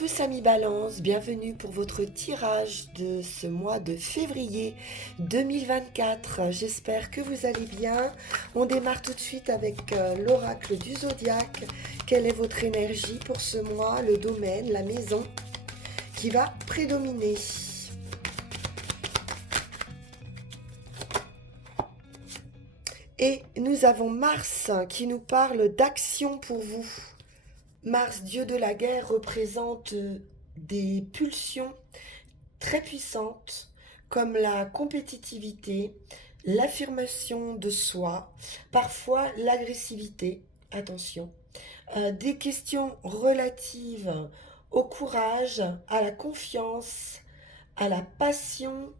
tous amis Balance, bienvenue pour votre tirage de ce mois de février 2024. J'espère que vous allez bien. On démarre tout de suite avec l'oracle du zodiaque. Quelle est votre énergie pour ce mois, le domaine, la maison qui va prédominer? Et nous avons Mars qui nous parle d'action pour vous. Mars, dieu de la guerre, représente des pulsions très puissantes comme la compétitivité, l'affirmation de soi, parfois l'agressivité, attention, des questions relatives au courage, à la confiance, à la passion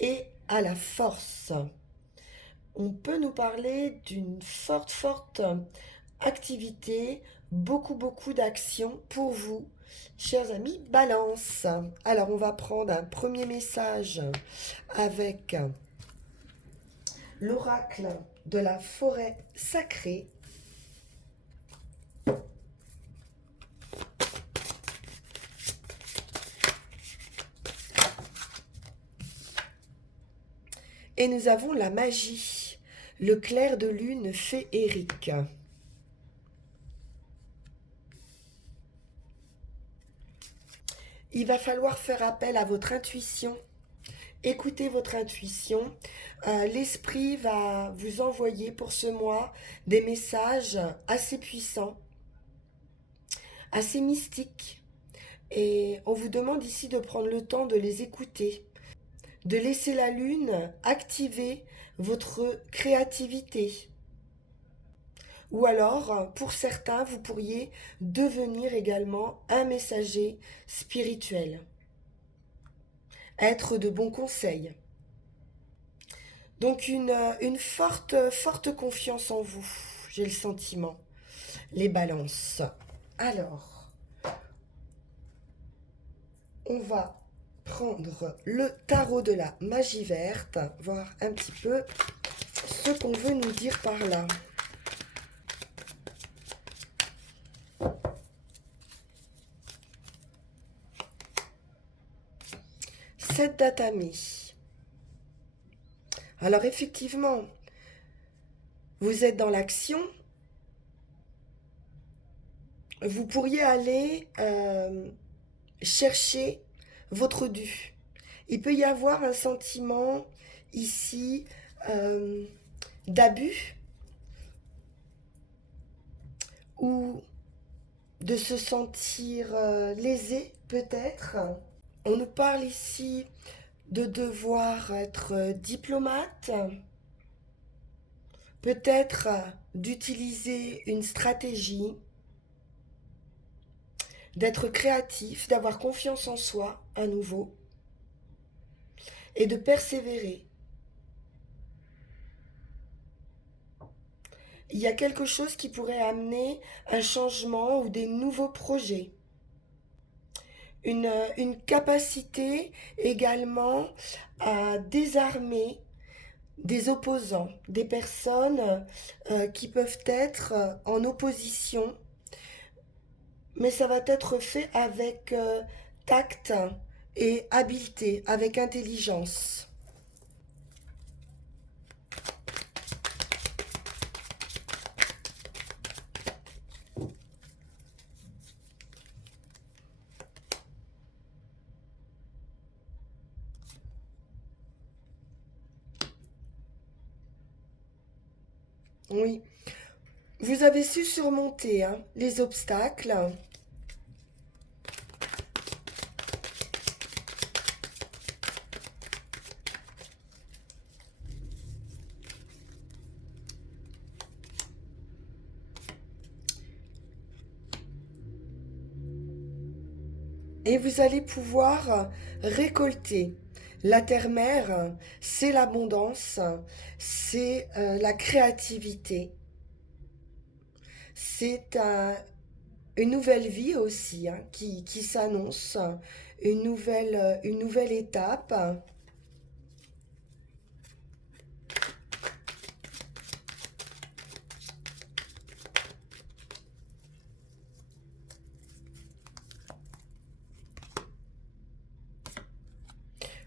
et à la force. On peut nous parler d'une forte activité, beaucoup d'actions pour vous, chers amis Balance. Alors, on va prendre un premier message avec l'oracle de la forêt sacrée. Et nous avons la magie, le clair de lune féerique. Il va falloir faire appel à votre intuition. Écoutez votre intuition. L'esprit va vous envoyer pour ce mois des messages assez puissants, assez mystiques. Et on vous demande ici de prendre le temps de les écouter, de laisser la lune activer votre créativité. Ou alors, pour certains, vous pourriez devenir également un messager spirituel. Être de bons conseils. Donc une forte confiance en vous, j'ai le sentiment. Les balances. Alors, on va prendre le tarot de la magie verte, voir un petit peu ce qu'on veut nous dire par là. Sept d'Atami. Alors effectivement, vous êtes dans l'action. Vous pourriez aller chercher votre dû. Il peut y avoir un sentiment ici d'abus ou de se sentir lésé peut-être. On nous parle ici de devoir être diplomate, peut-être d'utiliser une stratégie, d'être créatif, d'avoir confiance en soi à nouveau et de persévérer. Il y a quelque chose qui pourrait amener un changement ou des nouveaux projets. Une capacité également à désarmer des opposants, des personnes qui peuvent être en opposition, mais ça va être fait avec tact et habileté, avec intelligence. Oui, vous avez su surmonter les obstacles. Et vous allez pouvoir récolter. La terre-mère, c'est l'abondance, c'est la créativité, c'est une nouvelle vie aussi qui s'annonce, une nouvelle étape.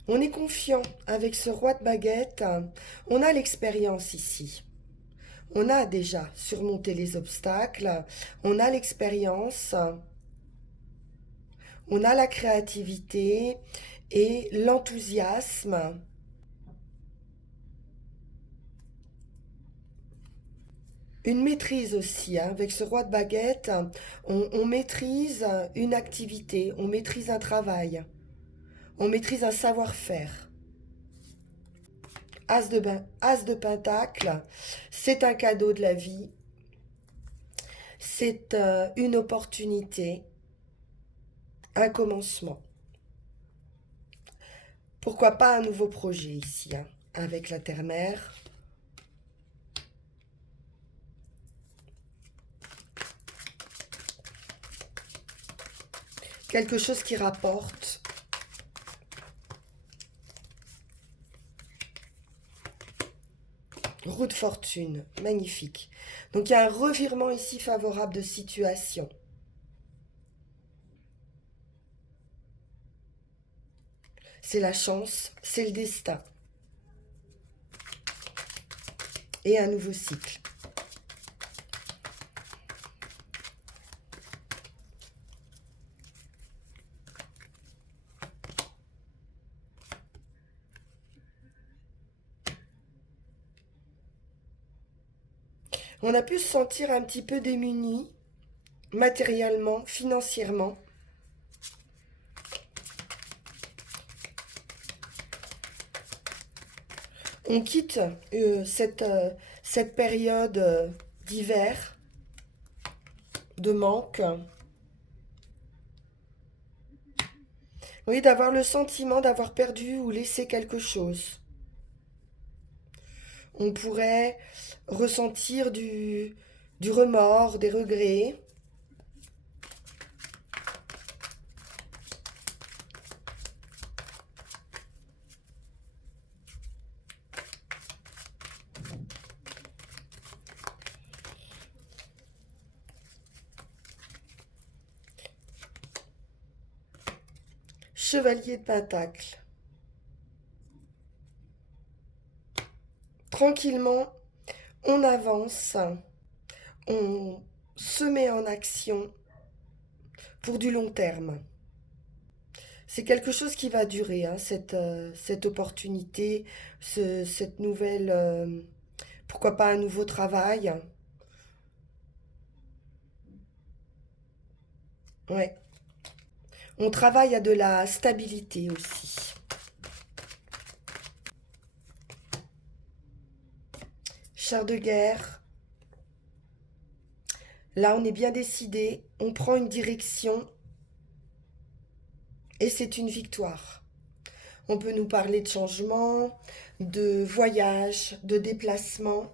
On est confiant avec ce roi de baguette. On a l'expérience ici. On a déjà surmonté les obstacles. On a l'expérience. On a la créativité et l'enthousiasme. Une maîtrise aussi, hein. Avec ce roi de baguette, on maîtrise une activité, on maîtrise un travail, on maîtrise un savoir-faire. As de pentacle, c'est un cadeau de la vie, c'est une opportunité, un commencement. Pourquoi pas un nouveau projet ici, hein, avec la terre-mère. Quelque chose qui rapporte. Roue de fortune, magnifique. Donc il y a un revirement ici favorable de situation. C'est la chance, c'est le destin. Et un nouveau cycle. On a pu se sentir un petit peu démuni, matériellement, financièrement. On quitte cette période d'hiver, de manque. Oui, d'avoir le sentiment d'avoir perdu ou laissé quelque chose. On pourrait ressentir du remords, des regrets. Chevalier de Pentacle. Tranquillement, on avance, on se met en action pour du long terme. C'est quelque chose qui va durer, hein, cette opportunité, cette nouvelle, pourquoi pas un nouveau travail. Ouais. On travaille à de la stabilité aussi. Char de guerre. Là, on est bien décidé, on prend une direction et c'est une victoire. On peut nous parler de changement, de voyage, de déplacement.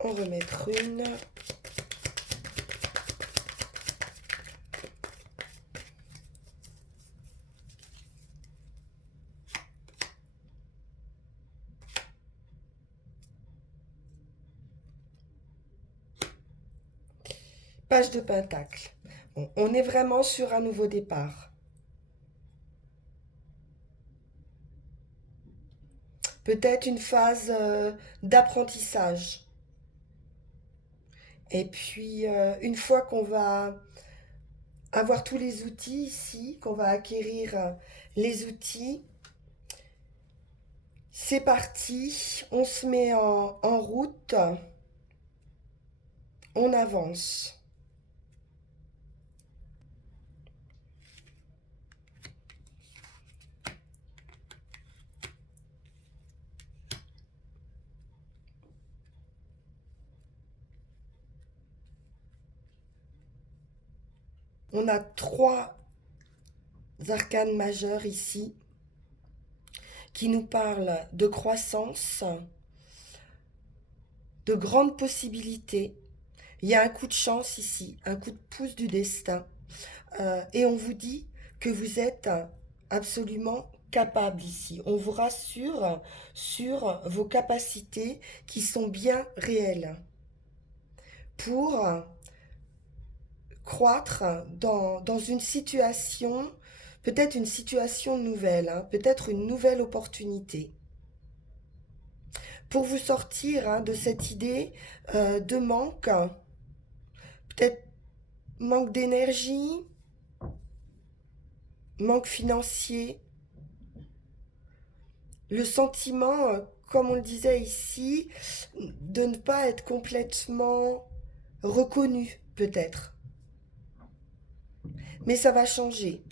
On va remettre une. Page de Pentacle. On est vraiment sur un nouveau départ. Peut-être une phase d'apprentissage. Et puis, une fois qu'on va avoir tous les outils ici, qu'on va acquérir les outils, c'est parti, on se met en route, on avance. On a trois arcanes majeures ici qui nous parlent de croissance, de grandes possibilités. Il y a un coup de chance ici, un coup de pouce du destin. Et on vous dit que vous êtes absolument capable ici. On vous rassure sur vos capacités qui sont bien réelles pour croître dans une situation peut-être une situation nouvelle, hein, peut-être une nouvelle opportunité. Pour vous sortir hein, de cette idée de manque, peut-être manque d'énergie, manque financier, le sentiment, comme on le disait ici, de ne pas être complètement reconnu, peut-être. Mais ça va changer.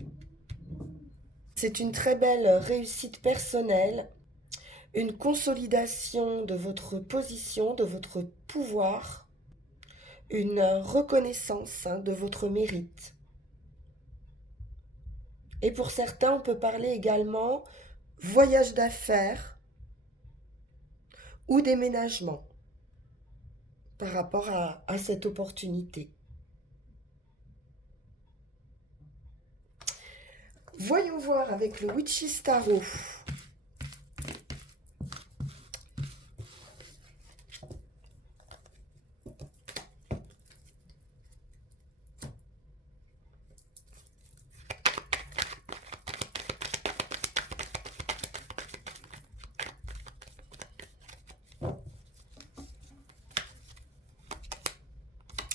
C'est une très belle réussite personnelle, une consolidation de votre position, de votre pouvoir, une reconnaissance hein, de votre mérite. Et pour certains, on peut parler également voyage d'affaires ou déménagement par rapport à cette opportunité. Voyons voir avec le Witch's Tarot.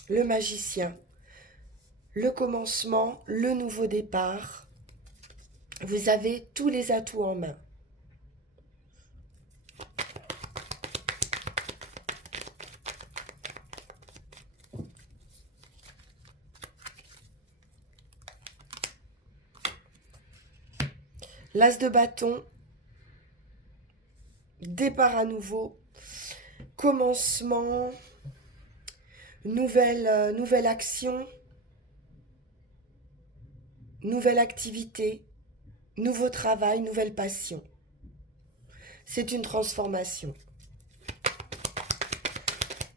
Le magicien, le commencement, le nouveau départ. Vous avez tous les atouts en main. L'as de bâton, départ à nouveau, commencement, nouvelle action, nouvelle activité, nouveau travail, nouvelle passion. C'est une transformation.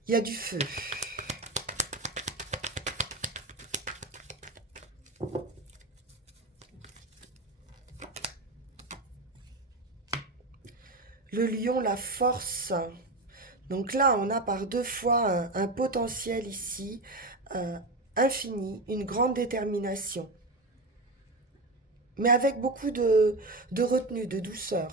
Il y a du feu. Le lion, la force. Donc là, on a par deux fois un potentiel ici, infini, une grande détermination. Mais avec beaucoup de retenue, de douceur.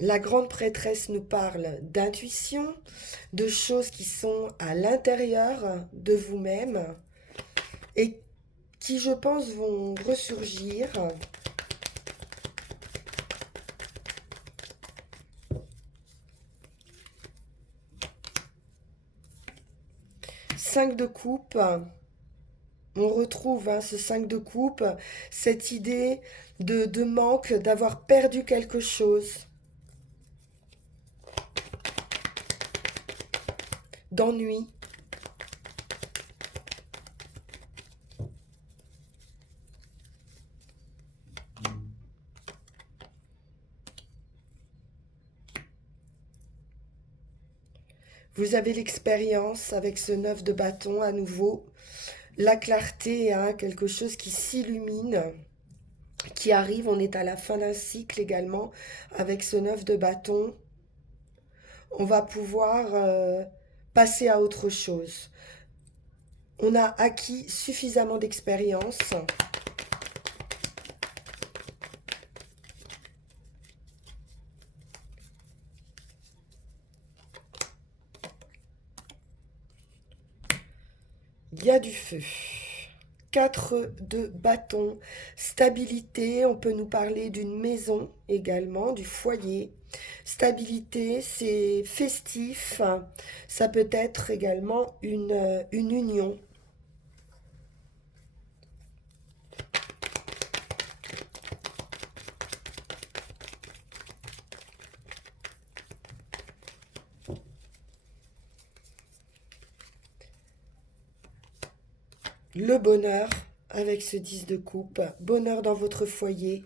La grande prêtresse nous parle d'intuition, de choses qui sont à l'intérieur de vous-même et qui, je pense, vont ressurgir. 5 de coupe, on retrouve hein, ce 5 de coupe, cette idée de manque, d'avoir perdu quelque chose, d'ennui. Vous avez l'expérience avec ce 9 de bâton à nouveau, la clarté, hein, quelque chose qui s'illumine, qui arrive, on est à la fin d'un cycle également, avec ce 9 de bâton, on va pouvoir passer à autre chose. On a acquis suffisamment d'expérience. Il y a du feu. 4 de bâton. Stabilité, on peut nous parler d'une maison également, du foyer. Stabilité, c'est festif. Ça peut être également une union. Le bonheur avec ce 10 de coupe. Bonheur dans votre foyer.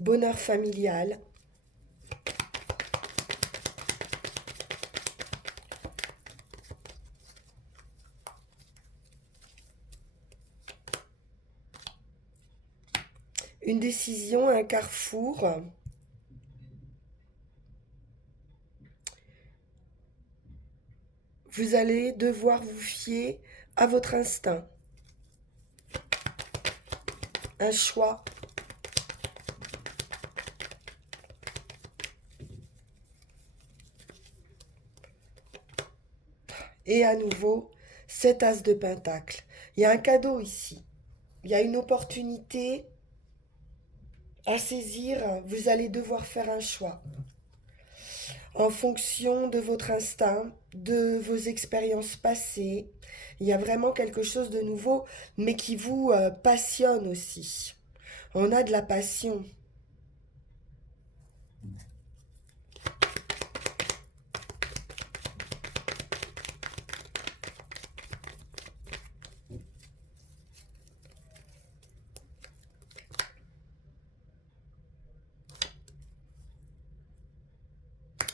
Bonheur familial. une décision, un carrefour. Vous allez devoir vous fier à votre instinct. Un choix. Et à nouveau, cet as de pentacle. Il y a un cadeau ici. Il y a une opportunité à saisir. Vous allez devoir faire un choix en fonction de votre instinct, de vos expériences passées. Il y a vraiment quelque chose de nouveau, mais qui vous passionne aussi. On a de la passion.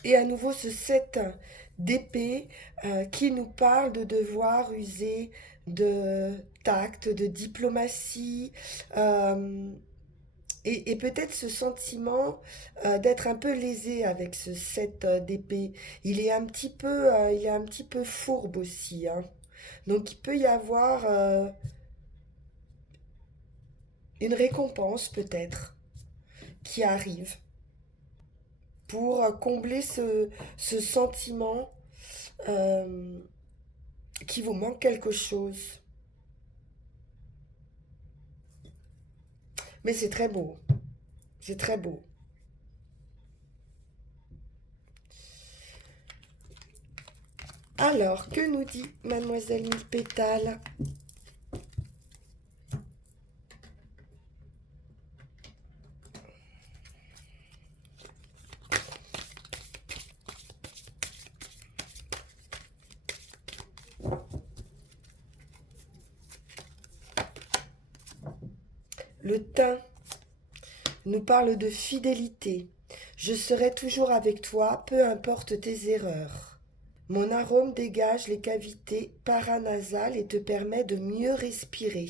Et à nouveau ce 7 d'épée qui nous parle de devoir user de tact, de diplomatie, euh, et peut-être ce sentiment d'être un peu lésé avec ce 7 d'épée. Il est un petit peu fourbe aussi, hein. Donc il peut y avoir une récompense peut-être qui arrive pour combler ce sentiment euh, qu'il vous manque quelque chose. Mais c'est très beau. C'est très beau. Alors, que nous dit Mademoiselle Mille Pétales? Le thym nous parle de fidélité. Je serai toujours avec toi, peu importe tes erreurs. Mon arôme dégage les cavités paranasales et te permet de mieux respirer.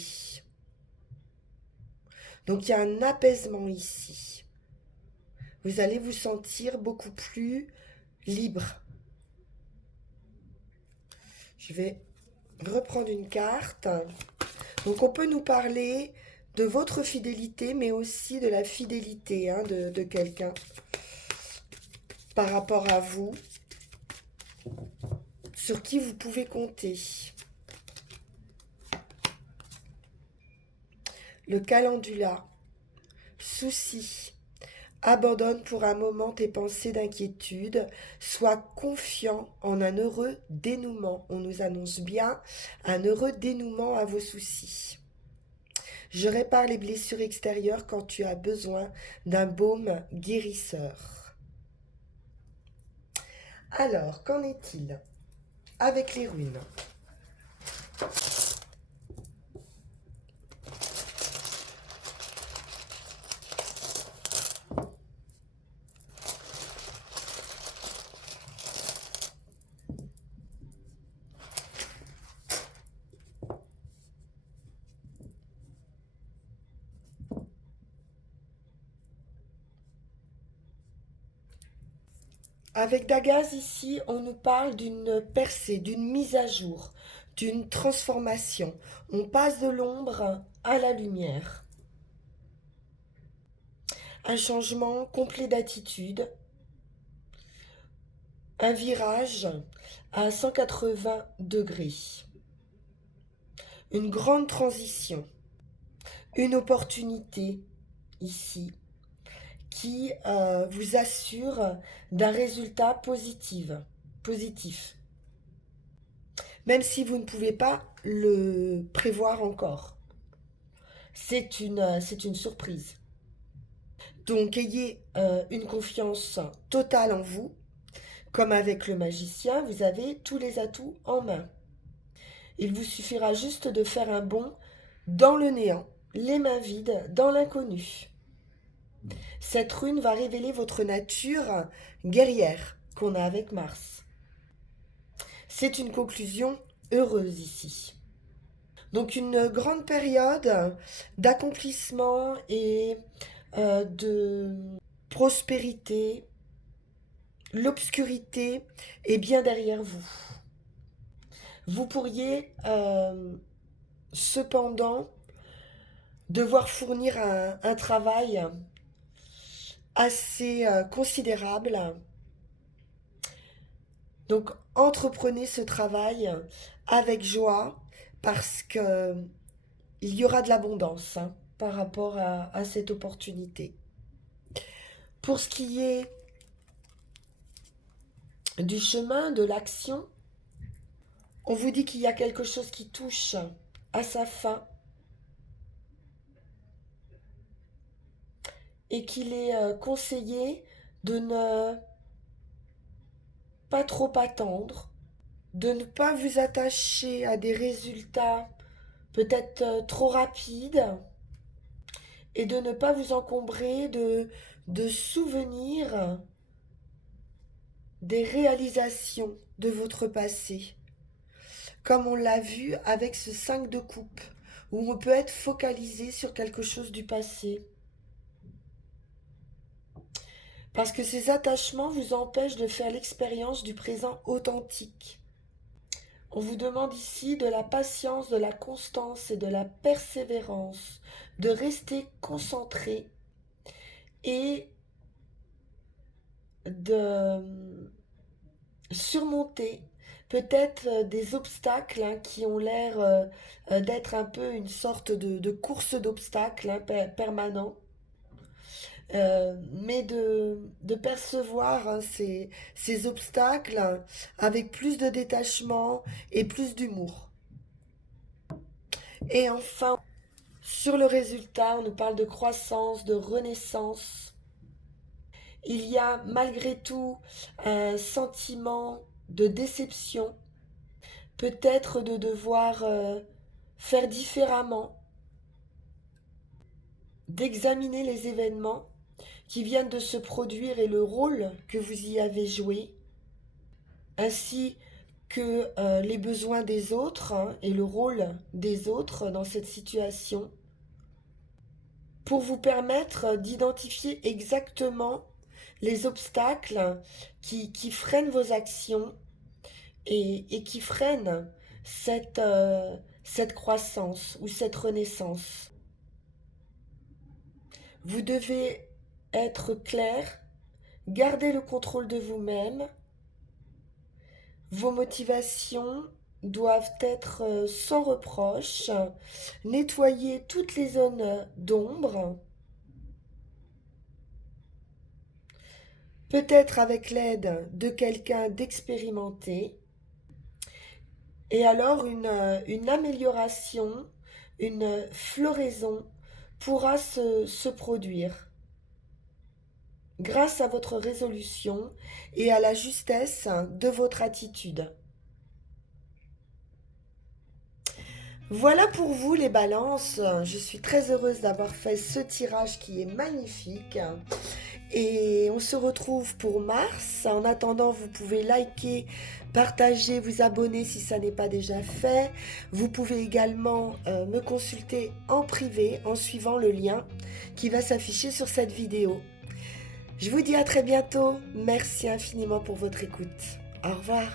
Donc il y a un apaisement ici. Vous allez vous sentir beaucoup plus libre. Je vais reprendre une carte. Donc on peut nous parler de votre fidélité, mais aussi de la fidélité de quelqu'un par rapport à vous, sur qui vous pouvez compter. Le calendula, souci. Abandonne pour un moment tes pensées d'inquiétude. Sois confiant en un heureux dénouement. On nous annonce bien un heureux dénouement à vos soucis. Je répare les blessures extérieures quand tu as besoin d'un baume guérisseur. Alors, qu'en est-il avec les runes? Avec Dagaz ici, on nous parle d'une percée, d'une mise à jour, d'une transformation. On passe de l'ombre à la lumière. Un changement complet d'attitude, un virage à 180 degrés, une grande transition, une opportunité ici qui vous assure d'un résultat positif, même si vous ne pouvez pas le prévoir encore. C'est une surprise. Donc ayez une confiance totale en vous. Comme avec le magicien, vous avez tous les atouts en main. Il vous suffira juste de faire un bond dans le néant, les mains vides, dans l'inconnu. Cette rune va révéler votre nature guerrière qu'on a avec Mars. C'est une conclusion heureuse ici. Donc une grande période d'accomplissement et de prospérité. L'obscurité est bien derrière vous. Vous pourriez cependant devoir fournir un travail assez considérable. Donc entreprenez ce travail avec joie parce que il y aura de l'abondance par rapport à cette opportunité. Pour ce qui est du chemin de l'action, on vous dit qu'il y a quelque chose qui touche à sa fin et qu'il est conseillé de ne pas trop attendre, de ne pas vous attacher à des résultats peut-être trop rapides et de ne pas vous encombrer de souvenirs des réalisations de votre passé. Comme on l'a vu avec ce 5 de coupe, où on peut être focalisé sur quelque chose du passé. Parce que ces attachements vous empêchent de faire l'expérience du présent authentique. On vous demande ici de la patience, de la constance et de la persévérance, de rester concentré et de surmonter peut-être des obstacles qui ont l'air d'être un peu une sorte de course d'obstacles permanent. Mais de percevoir ces obstacles avec plus de détachement et plus d'humour. Et enfin, sur le résultat, on nous parle de croissance, de renaissance. Il y a malgré tout un sentiment de déception, peut-être de devoir faire différemment, d'examiner les événements qui viennent de se produire et le rôle que vous y avez joué, ainsi que les besoins des autres et le rôle des autres dans cette situation, pour vous permettre d'identifier exactement les obstacles qui freinent vos actions et qui freinent cette croissance ou cette renaissance. Vous devez être clair, garder le contrôle de vous-même. Vos motivations doivent être sans reproche. Nettoyer toutes les zones d'ombre. Peut-être avec l'aide de quelqu'un d'expérimenté. Et alors une amélioration, une floraison pourra se produire grâce à votre résolution et à la justesse de votre attitude. Voilà pour vous les balances. Je suis très heureuse d'avoir fait ce tirage qui est magnifique. Et on se retrouve pour mars. En attendant, vous pouvez liker, partager, vous abonner si ça n'est pas déjà fait. Vous pouvez également me consulter en privé en suivant le lien qui va s'afficher sur cette vidéo. Je vous dis à très bientôt. Merci infiniment pour votre écoute. Au revoir.